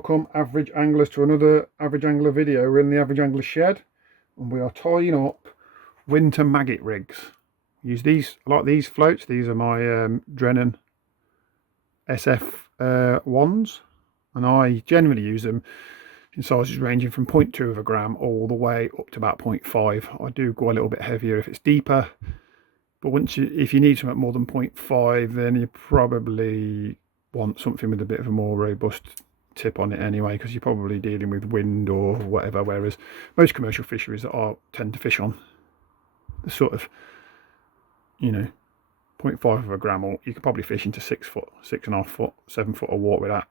welcome average anglers to another average angler video. We're in the average angler shed and we are tying up winter maggot rigs. Use these, I like these floats. These are my Drennan SF ones, and I generally use them in sizes ranging from 0.2 of a gram all the way up to about 0.5. I do go a little bit heavier if it's deeper, but if you need something more than 0.5, then you probably want something with a bit of a more robust tip on it anyway, because you're probably dealing with wind or whatever, whereas most commercial fisheries that I tend to fish on, the sort of, you know, 0.5 of a gram, or you could probably fish into 6 foot, 6.5 foot, 7 foot of water with that,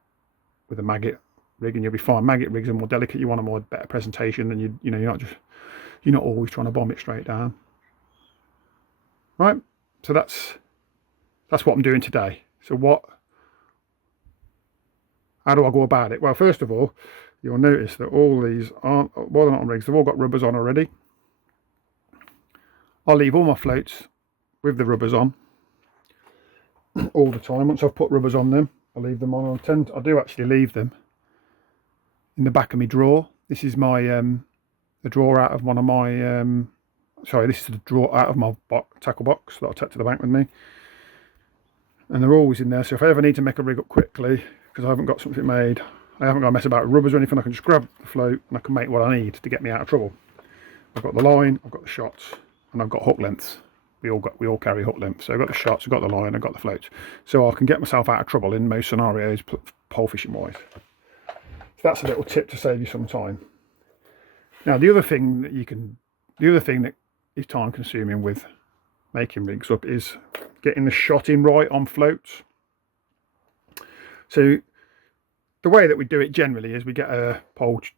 with a maggot rig, and you'll be fine. Maggot rigs are more delicate. You want a more better presentation, and you know, you're not always trying to bomb it straight down. Right, so that's what I'm doing today. So how do I go about it? Well, first of all, you'll notice that all these aren't, well, they're not on rigs, they've all got rubbers on already. I'll leave all my floats with the rubbers on all the time. Once I've put rubbers on them, I leave them on. I do actually leave them in the back of my drawer. This is my the drawer out of one of my sorry, this is the drawer out of my tackle box that I take to the bank with me, and they're always in there. So if I ever need to make a rig up quickly because I haven't got something made, I haven't got to mess about with rubbers or anything, I can just grab the float and I can make what I need to get me out of trouble. I've got the line, I've got the shots, and I've got hook lengths. We all carry hook lengths. So I've got the shots, I've got the line, I've got the floats. So I can get myself out of trouble in most scenarios, pole fishing wise. So that's a little tip to save you some time. Now the other thing that is time consuming with making rigs up is getting the shotting right on floats. So the way that we do it generally is we get a float,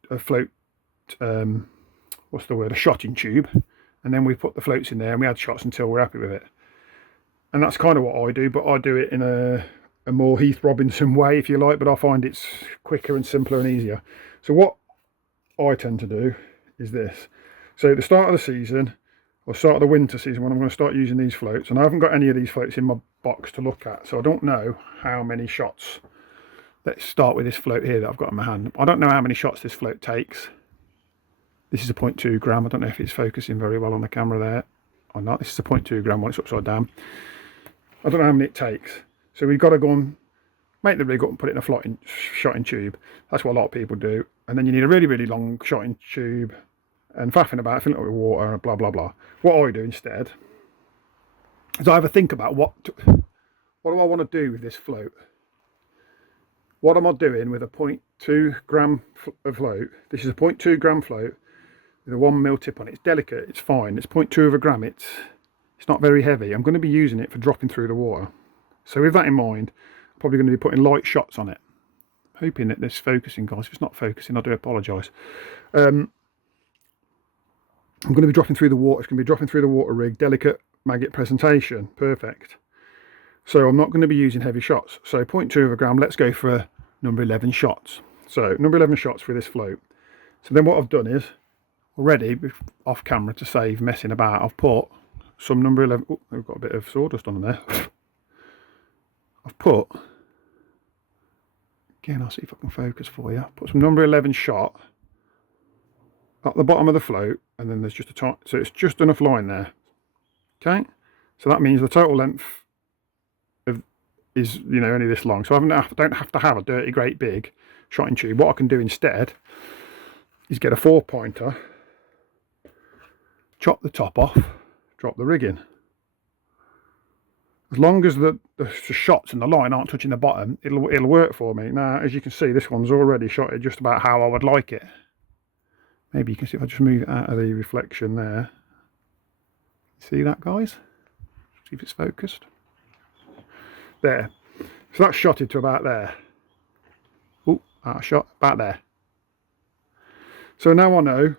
a shotting tube, and then we put the floats in there and we add shots until we're happy with it. And that's kind of what I do, but I do it in a more Heath Robinson way, if you like, but I find it's quicker and simpler and easier. So what I tend to do is this. So at the start of the season, or start of the winter season, when I'm going to start using these floats, and I haven't got any of these floats in my box to look at, so I don't know how many shots. Let's start with this float here that I've got in my hand. I don't know how many shots this float takes. This is a 0.2 gram. I don't know if it's focusing very well on the camera there or not. This is a 0.2 gram one, it's upside down. I don't know how many it takes. So we've got to go and make the rig up and put it in a shotting tube. That's what a lot of people do. And then you need a really, really long shotting tube and faffing about, filling it with water, blah, blah, blah. What I do instead is I have a think about what do I want to do with this float? What am I doing with a 0.2 gram float? This is a 0.2 gram float with a 1 mil tip on it. It's delicate, it's fine. It's 0.2 of a gram. It's not very heavy. I'm going to be using it for dropping through the water. So with that in mind, I'm probably going to be putting light shots on it. Hoping that this is focusing, guys. If it's not focusing, I do apologise. I'm going to be dropping through the water. It's going to be dropping through the water rig. Delicate maggot presentation. Perfect. So I'm not going to be using heavy shots. So 0.2 of a gram, let's go for number 11 shots. So number 11 shots for this float. So then what I've done is, already off camera to save messing about, I've put some number 11, oh, I've got a bit of sawdust on there. I've put, again, I'll see if I can focus for you, put some number 11 shot at the bottom of the float, and then there's just so it's just enough line there. Okay, so that means the total length is, you know, only this long, so I don't have to have a dirty great big shotting tube. What I can do instead is get a 4-pointer, chop the top off, drop the rig in. As long as the shots and the line aren't touching the bottom, it'll work for me. Now, as you can see, this one's already shotted just about how I would like it. Maybe you can see if I just move it out of the reflection there. See that, guys? See if it's focused. There. So that's shotted to about there. Oh, out of shot, about there. So now I know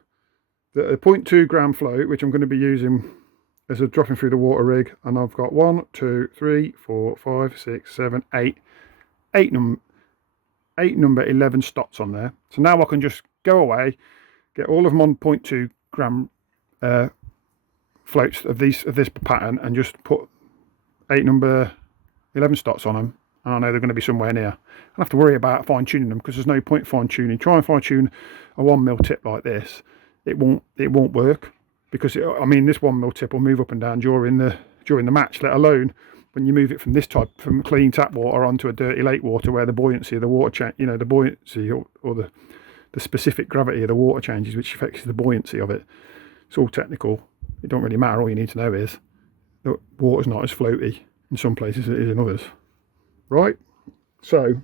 that a 0.2 gram float, which I'm going to be using as a dropping through the water rig, and I've got 1, 2, 3, 4, 5, 6, 7, 8 number 11 stops on there. So now I can just go away, get all of my 0.2 gram floats of this pattern, and just put 8 number 11 stops on them, and I know they're going to be somewhere near. I don't have to worry about fine tuning them, because there's no point fine tuning. Try and fine tune a 1mm tip like this, it won't work, because I mean, this 1mm tip will move up and down during the match, let alone when you move it from from clean tap water onto a dirty lake water, where the buoyancy of the water change, you know, the buoyancy or the specific gravity of the water changes, which affects the buoyancy of it. It's all technical. It don't really matter. All you need to know is the water's not as floaty in some places as it is in others. Right? So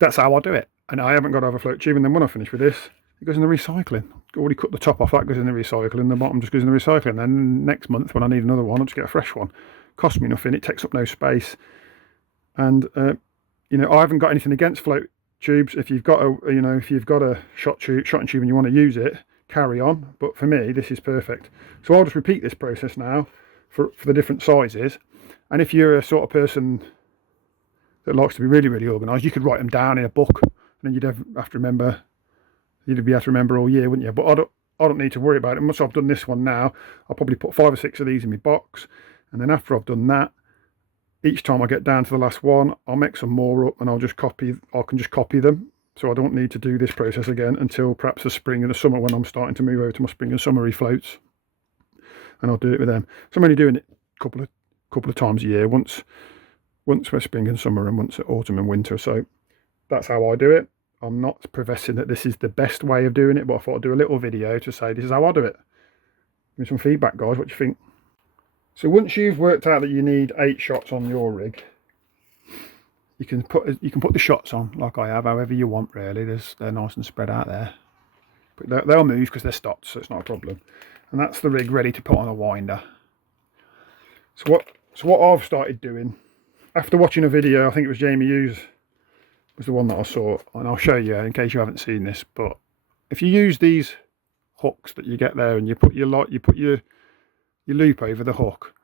that's how I do it. And I haven't got to have a float tube, and then when I finish with this, it goes in the recycling. Already cut the top off, that goes in the recycling, the bottom just goes in the recycling. And then next month, when I need another one, I'll just get a fresh one. Costs me nothing, it takes up no space. And you know, I haven't got anything against float tubes. If you've got a shot and tube and you want to use it, carry on. But for me, this is perfect. So I'll just repeat this process now for the different sizes. And if you're a sort of person that likes to be really, really organised, you could write them down in a book, and then you'd have to remember. You'd be able to remember all year, wouldn't you? But I don't need to worry about it. Once I've done this one now, I'll probably put 5 or 6 of these in my box, and then after I've done that, each time I get down to the last one, I'll make some more up, and I can just copy them. So I don't need to do this process again until perhaps the spring and the summer, when I'm starting to move over to my spring and summer floats, and I'll do it with them. So I'm only doing it a couple of times a year, once for spring and summer, and once at autumn and winter. So that's how I do it. I'm not professing that this is the best way of doing it, but I thought I'd do a little video to say this is how I do it. Give me some feedback, guys. What do you think? So once you've worked out that you need 8 shots on your rig, you can put the shots on like I have, however you want really. They're nice and spread out there, but they'll move because they're stopped, so it's not a problem. And that's the rig ready to put on a winder. So what I've started doing, after watching a video, I think it was Jamie Hughes was the one that I saw, and I'll show you in case you haven't seen this. But if you use these hooks that you get there, and you put your loop over the hook,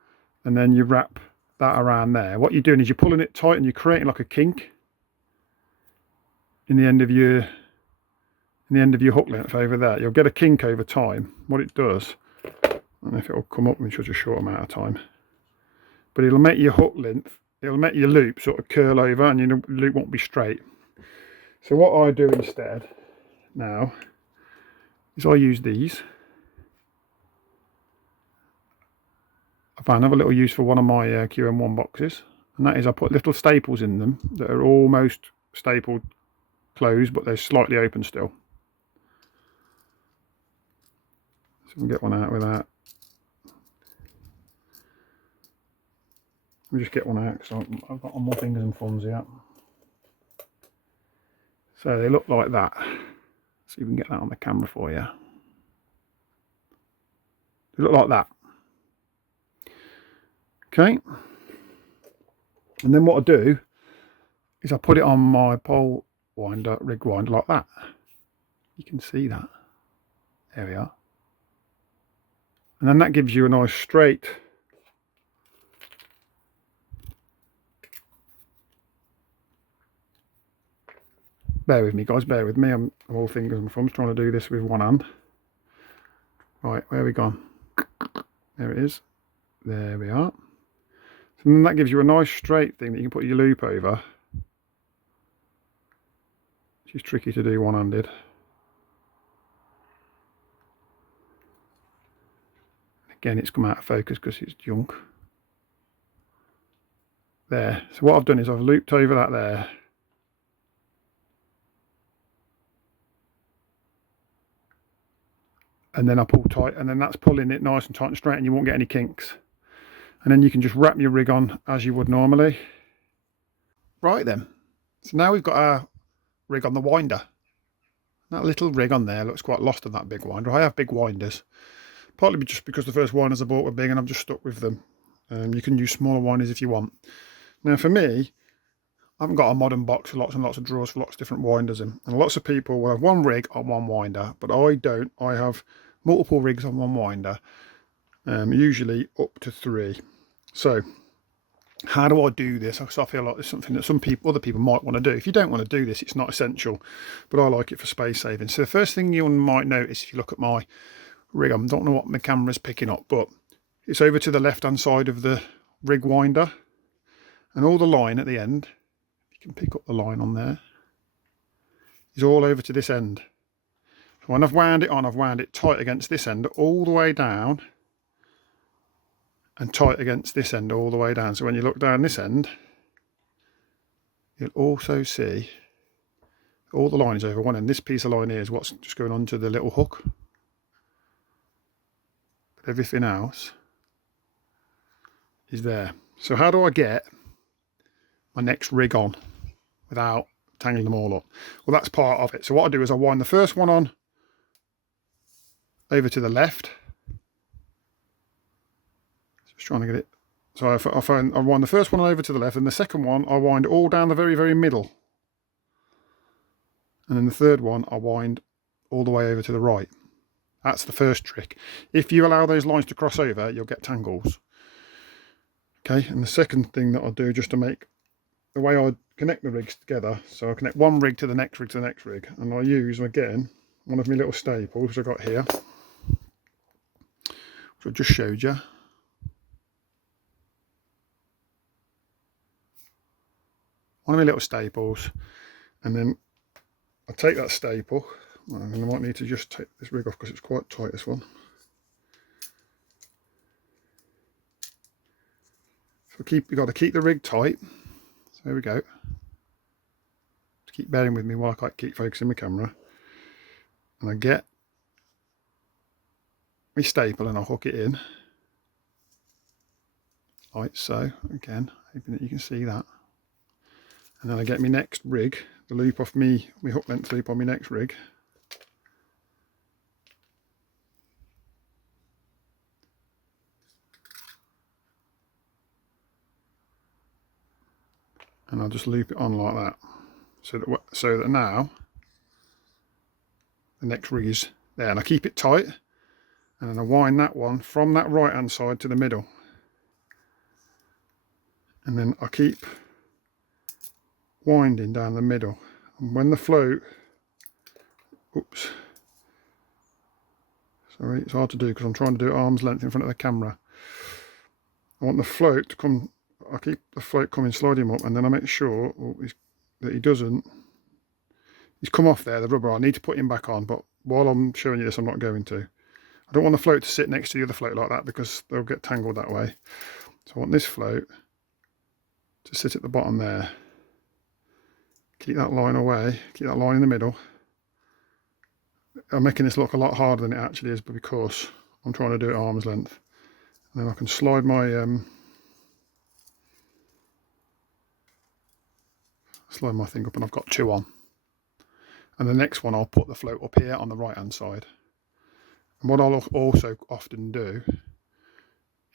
and then you wrap that around there, what you're doing is you're pulling it tight, and you're creating like a kink in the end of your hook length over there. You'll get a kink over time. What it does, I don't know if it'll come up in such a short amount of time, but it'll make your hook length, it'll make your loop sort of curl over, and your loop won't be straight. So what I do instead now is I use these. I found another little use for one of my QM1 boxes, and that is I put little staples in them that are almost stapled closed, but they're slightly open still. So we can get one out with that. Let me just get one out, because I've got on my fingers and thumbs here. So they look like that. See if we can get that on the camera for you. They look like that. Okay. And then what I do is I put it on my pole winder, rig winder, like that. You can see that. There we are. And then that gives you a nice straight bear with me, guys, bear with me. I'm all fingers and thumbs trying to do this with one hand. Right, where have we gone? There it is. There we are. So then that gives you a nice straight thing that you can put your loop over, which is tricky to do one-handed. Again, it's come out of focus because it's junk. There. So what I've done is I've looped over that there. And then I pull tight, and then that's pulling it nice and tight and straight, and you won't get any kinks. And then you can just wrap your rig on as you would normally. Right then, so now we've got our rig on the winder. That little rig on there looks quite lost on that big winder. I have big winders, partly just because the first winders I bought were big and I've just stuck with them. You can use smaller winders if you want. Now for me, I haven't got a modern box with lots and lots of drawers for lots of different winders in. And lots of people will have one rig on one winder, but I don't. I have multiple rigs on one winder, usually up to 3. So how do I do this? Because I feel like it's something that other people might want to do. If you don't want to do this, it's not essential, but I like it for space saving. So the first thing you might notice if you look at my rig, I don't know what my camera's picking up, but it's over to the left hand side of the rig winder. And all the line at the end, you can pick up the line on there, is all over to this end. So when I've wound it on, I've wound it tight against this end all the way down, and tight against this end all the way down. So when you look down this end, you'll also see all the line is over one end. This piece of line here is what's just going onto the little hook. But everything else is there. So how do I get my next rig on without tangling them all up? Well, that's part of it. So what I do is I wind the first one on over to the left. Just trying to get it. So I wind the first one over to the left, and the second one I wind all down the very, very middle. And then the third one I wind all the way over to the right. That's the first trick. If you allow those lines to cross over, you'll get tangles. Okay, and the second thing that I'll do, just to make the way I connect the rigs together, so I connect one rig to the next rig to the next rig, and I use, again, one of my little staples which I've got here, which I just showed you. One of my little staples, and then I take that staple, and I might need to just take this rig off because it's quite tight, this one. So you've got to keep the rig tight. So there we go. Just keep bearing with me while I keep focusing my camera. And I get my staple and I hook it in. Like so, again, hoping that you can see that. And then I get my next rig, the loop off my hook length loop on my next rig. And I'll just loop it on like that, so that now the next rig is there, and I keep it tight, and then I wind that one from that right hand side to the middle, and then I keep winding down the middle, and when the float, oops, sorry, it's hard to do because I'm trying to do it arm's length in front of the camera. I want the float to come, I keep the float coming, slide him up, and then I make sure that he doesn't, he's come off there, the rubber. I need to put him back on, but while I'm showing you this, I'm not going to. I don't want the float to sit next to the other float like that because they'll get tangled that way. So I want this float to sit at the bottom there. Keep that line away, keep that line in the middle. I'm making this look a lot harder than it actually is, but because I'm trying to do it arm's length. And then I can slide my thing up, and I've got two on. And the next one I'll put the float up here on the right hand side. And what I'll also often do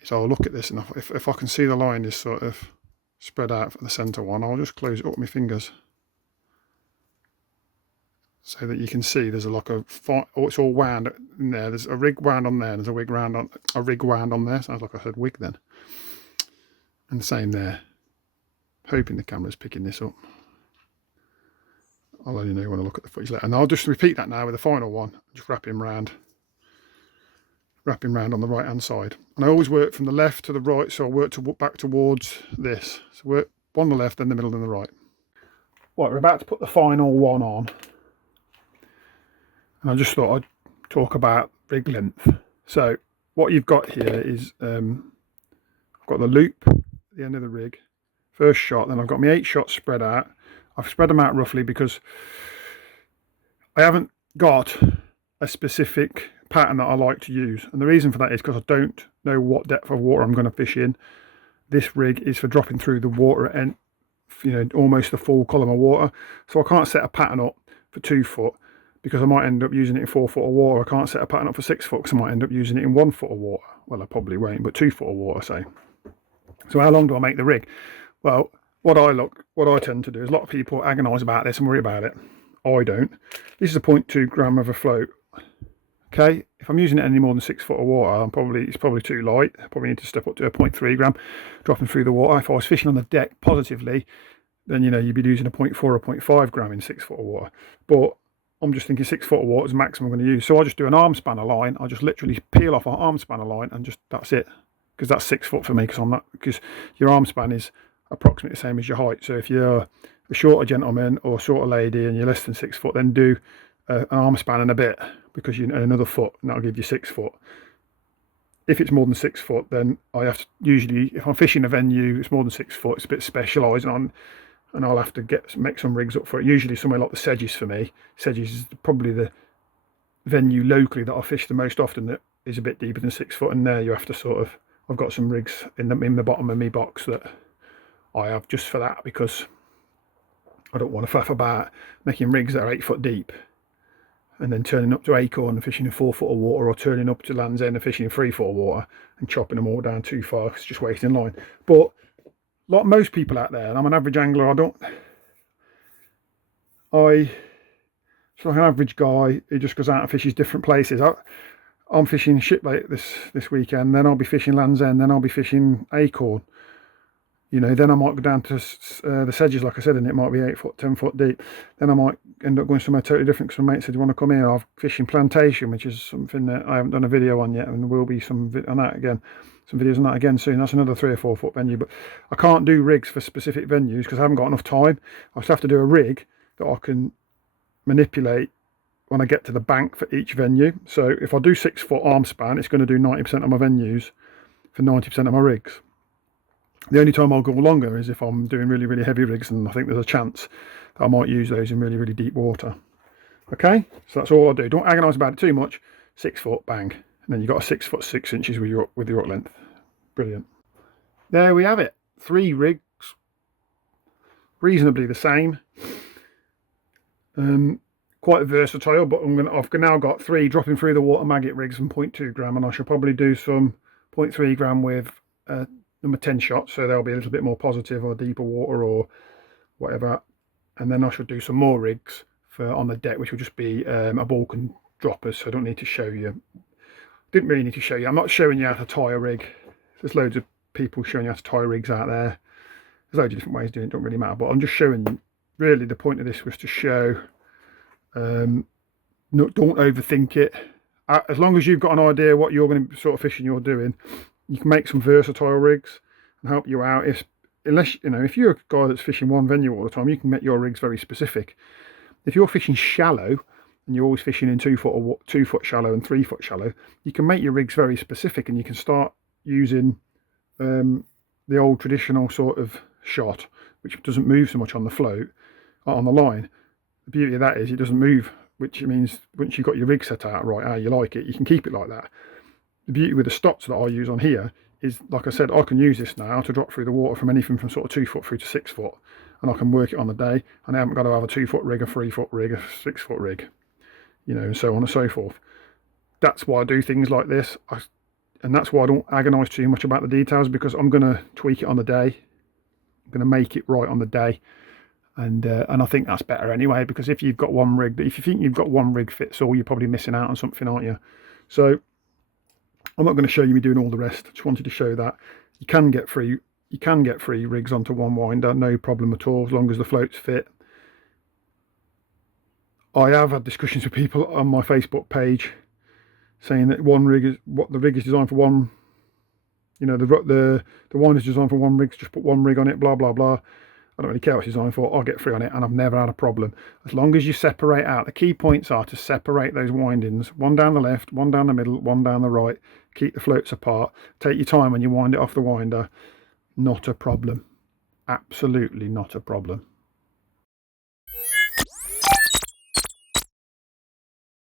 is I'll look at this, and if I can see the line is sort of spread out for the centre one, I'll just close it up with my fingers, so that you can see there's it's all wound in there. There's a rig wound on there, and there's a rig wound on there. Sounds like I said wig then. And the same there. Hoping the camera's picking this up. I'll only know when I look at the footage later. And I'll just repeat that now with the final one. Just wrap him round on the right hand side. And I always work from the left to the right, so I work back towards this. So work one on the left, then the middle, then the right. Right, we're about to put the final one on. And I just thought I'd talk about rig length. So what you've got here is I've got the loop at the end of the rig, first shot, then I've got my 8 shots spread out. I've spread them out roughly because I haven't got a specific pattern that I like to use, and the reason for that is because I don't know what depth of water I'm going to fish in. This rig is for dropping through the water and almost a full column of water, so I can't set a pattern up for 2 foot because I might end up using it in 4 foot of water. I can't set a pattern up for 6 foot because I might end up using it in 1 foot of water. Well, I probably won't, but 2 foot of water, say. So how long do I make the rig? Well, what I tend to do is, a lot of people agonise about this and worry about it. I don't. This is a 0.2 gram of a float. Okay, if I'm using it any more than 6 foot of water, it's probably too light. I probably need to step up to a 0.3 gram, dropping through the water. If I was fishing on the deck positively, then you'd be using a 0.4 or 0.5 gram in 6 foot of water. But I'm just thinking 6 foot of water is the maximum I'm going to use. So I just do an arm spanner line. I just literally peel off an arm spanner line, and that's it. Because that's 6 foot for me. Because your arm span is approximately the same as your height. So if you're a shorter gentleman or a shorter lady and you're less than 6 foot, then do an arm span and a bit, because you another foot, and that'll give you 6 foot. If it's more than 6 foot, then I have to, usually if I'm fishing a venue it's more than 6 foot, it's a bit specialised, and I'll have to make some rigs up for it. Usually somewhere like the Sedges for me. Sedges is probably the venue locally that I fish the most often that is a bit deeper than 6 foot, and there you have to sort of, I've got some rigs in the bottom of my box that I have just for that, because I don't want to faff about making rigs that are 8 foot deep and then turning up to Acorn and fishing in 4 foot of water, or turning up to Land's End and fishing in 3 foot of water and chopping them all down too far. It's just wasting line. But like most people out there, and I'm an average angler, so like an average guy who just goes out and fishes different places. I'm fishing Shiplake this weekend, then I'll be fishing Land's End, then I'll be fishing Acorn. You know, then I might go down to the Sedges, like I said, and it might be 8 foot, 10 foot deep. Then I might end up going somewhere totally different because my mate said, "Do you want to come here?" I'm fishing Plantation, which is something that I haven't done a video on yet, and there will be some on that again, some videos on that again soon. That's another 3 or 4 foot venue, but I can't do rigs for specific venues because I haven't got enough time. I just have to do a rig that I can manipulate when I get to the bank for each venue. So if I do 6 foot arm span, it's going to do 90% of my venues for 90% of my rigs. The only time I'll go longer is if I'm doing really, really heavy rigs, and I think there's a chance that I might use those in really, really deep water. Okay, so that's all I do. Don't agonise about it too much. 6 foot, bang. And then you've got a 6 foot 6 inches with your hook length. Brilliant. There we have it. 3 rigs, reasonably the same. Quite versatile, but I've now got 3 dropping through the water maggot rigs and 0.2 gram, and I should probably do some 0.3 gram with number 10 shots, so they'll be a little bit more positive or deeper water or whatever. And then I should do some more rigs for on the deck, which will just be a Balkan droppers, so I don't need to show you. Didn't really need to show you. I'm not showing you how to tie a rig. There's loads of people showing you how to tie rigs out there. There's loads of different ways of doing it, don't really matter, but I'm just showing you. Really the point of this was to show, don't overthink it. As long as you've got an idea what you're going to sort of fishing you're doing, you can make some versatile rigs and help you out. Unless, you know, if you're a guy that's fishing one venue all the time, you can make your rigs very specific. If you're fishing shallow and you're always fishing in 2 foot shallow and 3 foot shallow, you can make your rigs very specific, and you can start using the old traditional sort of shot, which doesn't move so much on the float, on the line. The beauty of that is it doesn't move, which means once you've got your rig set out right how you like it, you can keep it like that. The beauty with the stops that I use on here is, like I said, I can use this now to drop through the water from anything from sort of 2 foot through to 6 foot, and I can work it on the day, and I haven't got to have a 2 foot rig, a 3 foot rig, a 6 foot rig, you know, and so on and so forth. That's why I do things like this, and that's why I don't agonise too much about the details, because I'm going to tweak it on the day. I'm going to make it right on the day, and I think that's better anyway, because if you've got one rig, if you think you've got one rig fits all, you're probably missing out on something, aren't you? So I'm not going to show you me doing all the rest. I just wanted to show that you can get free rigs onto one winder, no problem at all, as long as the floats fit. I have had discussions with people on my Facebook page saying that one rig is what the rig is designed for one. You know, the winder is designed for one rig, just put one rig on it, blah blah blah. I don't really care what it's designed for. I'll get free on it, and I've never had a problem. As long as you separate out, the key points are to separate those windings, one down the left, one down the middle, one down the right. Keep the floats apart. Take your time when you wind it off the winder. Not a problem. Absolutely not a problem.